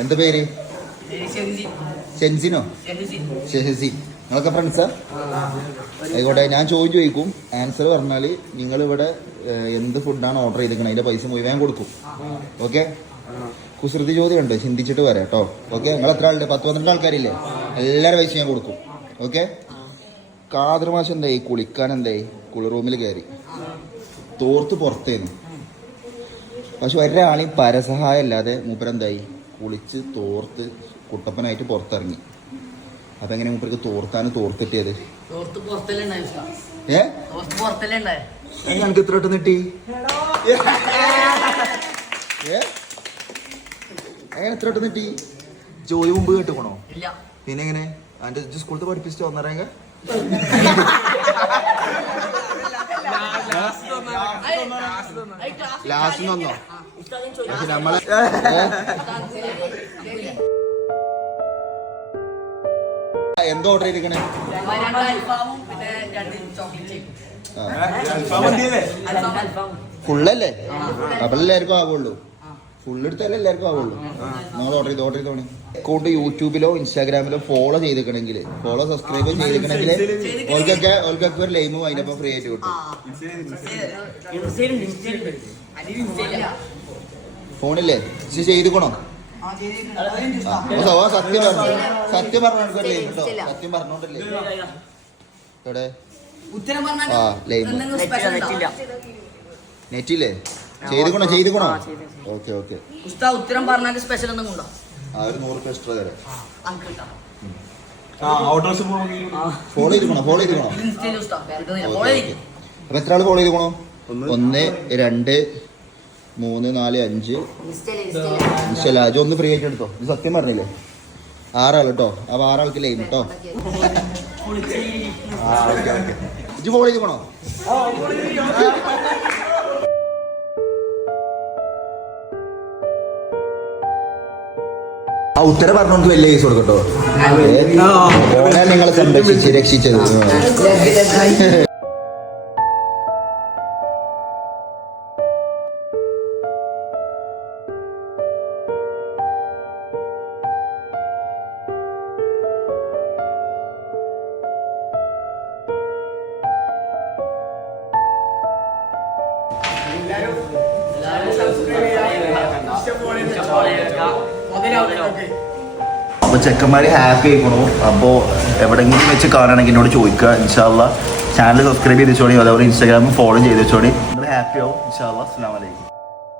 എന്താ പേര്? ഷെൻസിനോ? ഷെഹസിൻ. നിങ്ങളൊക്കെ ഫ്രണ്ട്സാ? ആയിക്കോട്ടെ, ഞാൻ ചോദിക്കും. ആൻസർ പറഞ്ഞാൽ നിങ്ങളിവിടെ എന്ത് ഫുഡാണ് ഓർഡർ ചെയ്തിരിക്കണം അതിൻ്റെ പൈസ മുഴുവൻ കൊടുക്കും. ഓക്കെ? കുസൃതി ചോദ്യം ഉണ്ട്, ചിന്തിച്ചിട്ട് വരാം കേട്ടോ. ഓക്കെ? നിങ്ങൾ എത്ര ആളുണ്ട്? 10-12 ആൾക്കാരില്ലേ? എല്ലാവരും പൈസ ഞാൻ കൊടുക്കും. ഓക്കെ? കാതർ മാസം എന്തായി? കുളിക്കാൻ എന്തായി? കുളി റൂമിൽ കയറി തോർത്ത് പുറത്തേന്നു. പക്ഷെ ഒരാളെയും പരസഹായം അല്ലാതെ മൂപ്പരെന്തായി? കുളിച്ച് തോർത്ത് കുട്ടപ്പനായിട്ട് പുറത്തിറങ്ങി. അപ്പൊ എങ്ങനെ മൂപ്പർക്ക് തോർത്തിട്ടിയത്? ഞങ്ങൾക്ക് എത്ര വട്ടം കിട്ടി? എങ്ങനെ എത്ര വട്ടം കിട്ടി? ജോലി മുമ്പ് കേട്ടുക്കണോ? പിന്നെ എങ്ങനെ അതിന്റെ സ്കൂളിൽ പഠിപ്പിച്ചിട്ട് വന്നറിയാങ്ക? ലാസ്റ്റ് വന്നോ? പക്ഷെ നമ്മളെ എന്തോ ഓർഡർ ചെയ്തിരിക്കണേ? ഫുള്ളല്ലേ? അപ്പൊ എല്ലാവർക്കും ആവുള്ളൂ. ഫുള്ള് എടുത്താലേ എല്ലാവർക്കും ആവുള്ളൂ. നിങ്ങൾ ഓർഡർ ചെയ്തോണേ. അക്കൗണ്ട് യൂട്യൂബിലോ ഇൻസ്റ്റാഗ്രാമിലോ ഫോളോ ചെയ്തിരിക്കണമെങ്കിൽ, സബ്സ്ക്രൈബ് ചെയ്തിരിക്കണമെങ്കിൽ ഓൾക്കൊക്കെ ഒരു ലൈമും അതിനൊപ്പം ഫ്രീ ആയിട്ട് കിട്ടും. ഫോണില്ലേ ചെയ്തിക്കണോ? സത്യം പറഞ്ഞോണ്ടല്ലേ കേട്ടോ. സത്യം പറഞ്ഞോണ്ടല്ലേ ഇവിടെ നെറ്റില്ലേ? ചെയ്തിക്കണോ? ഓക്കെ. ഉത്തരം പറഞ്ഞാൽ സ്പെഷ്യൽ ഒന്നും കൊണ്ടോ? ആ, ഒരു 100 എക്സ്ട്രാ തരാം. ഫോളോ ചെയ്തിക്കണോ? അപ്പൊ എത്ര ആള് ഫോളോ ചെയ്തിക്കണോ? 1 2 3 4 5 ഇൻസ്റ്റ ഒന്ന് ഫ്രീ ആയിട്ട് എടുത്തോ. ഇത് സത്യം പറഞ്ഞില്ലേ? 6 ആൾ കേട്ടോ. അപ്പൊ 6 ആൾക്ക് ലൈൻ കേട്ടോ. ഇത് ഫോളോ ചെയ്തിക്കണോ? ആ ഉത്തരം പറഞ്ഞോണ്ട് വലിയ കേസ് കൊടുക്കട്ടോ. നിങ്ങളെ സംരക്ഷിച്ച് രക്ഷിച്ചത്. അപ്പോൾ ചെക്കന്മാർ ഹാപ്പി ആയിക്കണു. അപ്പോൾ എവിടെയെങ്കിലും വെച്ച് കാണുകയാണെങ്കിൽ എന്നോട് ചോദിക്കുക. ഇൻഷാ അല്ലാഹ് ചാനൽ സബ്സ്ക്രൈബ് ചെയ്ത് വെച്ചോളി. അതേപോലെ ഇൻസ്റ്റാഗ്രാമിൽ ഫോളോ ചെയ്ത് വെച്ചോളി. നിങ്ങൾ ഹാപ്പി ആവും ഇൻഷാ അല്ലാഹ്. അസ്സലാമു അലൈക്കും.